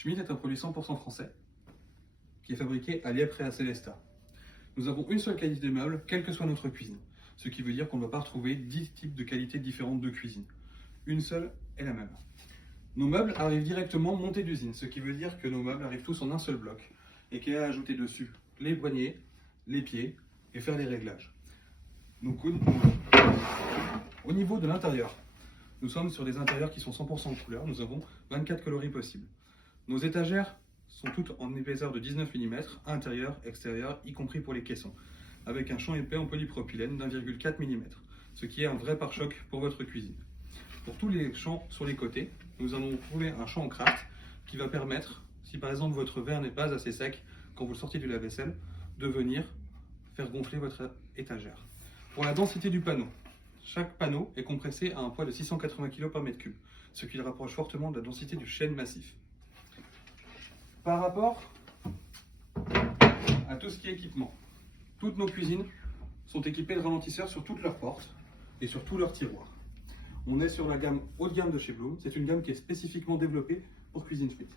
Schmitt est un produit 100% français qui est fabriqué à Lièpvre et à Sélestat. Nous avons une seule qualité de meuble, quelle que soit notre cuisine. Ce qui veut dire qu'on ne va pas retrouver 10 types de qualités différentes de cuisine. Une seule est la même. Nos meubles arrivent directement montés d'usine, ce qui veut dire que nos meubles arrivent tous en un seul bloc et qu'il y a à ajouter dessus les poignées, les pieds et faire les réglages. Donc, au niveau de l'intérieur, nous sommes sur des intérieurs qui sont 100% en couleur. Nous avons 24 coloris possibles. Nos étagères sont toutes en épaisseur de 19 mm, intérieur, extérieur, y compris pour les caissons, avec un champ épais en polypropylène d'1,4 mm, ce qui est un vrai pare-choc pour votre cuisine. Pour tous les champs sur les côtés, nous allons trouver un champ en craft qui va permettre, si par exemple votre verre n'est pas assez sec quand vous le sortez du lave-vaisselle, de venir faire gonfler votre étagère. Pour la densité du panneau, chaque panneau est compressé à un poids de 680 kg par mètre cube, ce qui le rapproche fortement de la densité du chêne massif. Par rapport à tout ce qui est équipement, toutes nos cuisines sont équipées de ralentisseurs sur toutes leurs portes et sur tous leurs tiroirs. On est sur la gamme haut de gamme de chez Blum. C'est une gamme qui est spécifiquement développée pour Cuisine Fit.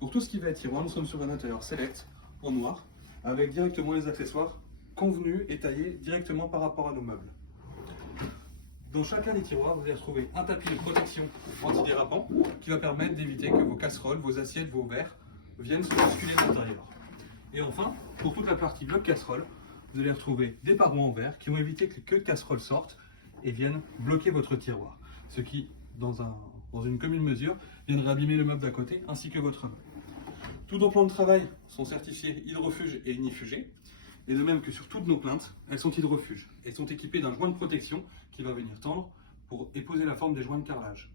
Pour tout ce qui va être tiroir, nous sommes sur un intérieur select en noir avec directement les accessoires convenus et taillés directement par rapport à nos meubles. Dans chacun des tiroirs, vous allez retrouver un tapis de protection antidérapant qui va permettre d'éviter que vos casseroles, vos assiettes, vos verres viennent se basculer de l'intérieur. Et enfin, pour toute la partie bloc casserole, vous allez retrouver des parois en verre qui vont éviter que les queues de casserole sortent et viennent bloquer votre tiroir. Ce qui, dans une commune mesure, viendrait abîmer le meuble d'à côté ainsi que votre meuble. Tous nos plans de travail sont certifiés hydrofuge et ignifugés. Et de même que sur toutes nos plaintes, elles sont hydrofuges et sont équipées d'un joint de protection qui va venir tendre pour épouser la forme des joints de carrelage.